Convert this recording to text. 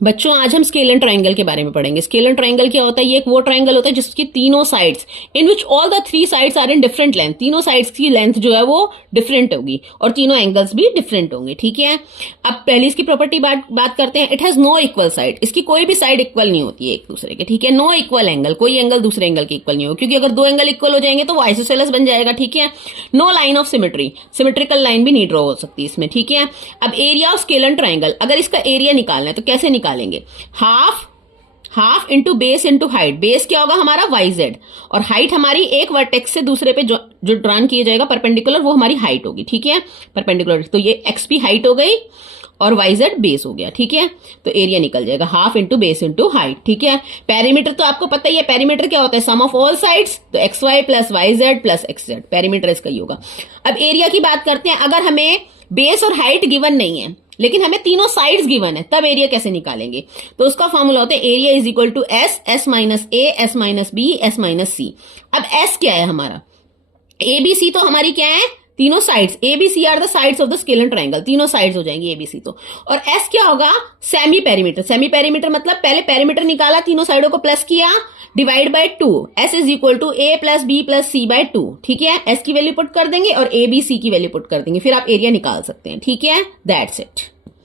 बच्चों आज हम स्केल एंड ट्रायंगल के बारे में पढ़ेंगे। स्केल एंड ट्रायंगल क्या होता है? ये एक वो ट्रायंगल होता है जिसकी तीनों sides in which all the three sides are in different length, तीनों साइड्स की लेंथ जो है वो डिफरेंट होगी और तीनों एंगल्स भी डिफरेंट होंगे। ठीक है, अब पहली इसकी प्रॉपर्टी बात करते हैं। It has no equal side, इसकी कोई भी साइड इक्वल नहीं होती है एक दूसरे के। ठीक है, नो इक्वल एंगल, कोई एंगल दूसरे एंगल के इक्वल नहीं होगा, क्योंकि अगर दो एंगल इक्वल हो जाएंगे तो वो आइसोसेलेस बन जाएगा। ठीक है, no line of symmetry, symmetrical line भी नहीं ड्रॉ हो सकती इसमें। ठीक है, अब area of scalene triangle, अगर इसका एरिया निकालना है तो कैसे निकालेंगे? Half into base into height. Base क्या होगा हमारा? वाई जेड, और हाइट हमारी एक वर्टेक्स से दूसरे पे जो ड्रॉन किया जाएगा परपेंडिकुलर, वो हमारी हाइट होगी। ठीक है, परपेंडिकुलर, तो ये एक्स पी हाइट हो गई और वाई जेड बेस हो गया। ठीक है, तो एरिया निकल जाएगा half into base into height. ठीक है, पेरीमीटर तो आपको पता ही है, पेरीमीटर क्या होता है? सम ऑफ ऑल साइड्स, तो X Y plus Y Z plus X Z, perimeter इसका ही होगा। अब एरिया की बात करते हैं। अगर हमें बेस और हाइट गिवन नहीं है लेकिन हमें तीनों साइड्स गिवन है, तब एरिया कैसे निकालेंगे? तो उसका फॉर्मूला होता है area is equal to S minus A, S minus B, S minus C. अब एस क्या है हमारा? ए बी सी तो हमारी क्या है? तीनों sides, A B C are the sides of the scalene triangle, तीनों साइड्स हो जाएंगी ए बी सी तो। और एस क्या होगा? Semi perimeter. सेमी पेरीमीटर मतलब पहले पेरीमीटर निकाला, तीनों साइडों को प्लस किया, divide by 2, S is equal to A plus B plus C by 2। ठीक है, एस की वैल्यू पुट कर देंगे और ए बी सी की वैल्यू पुट कर देंगे, फिर आप एरिया निकाल सकते हैं। ठीक है, दैट्स इट।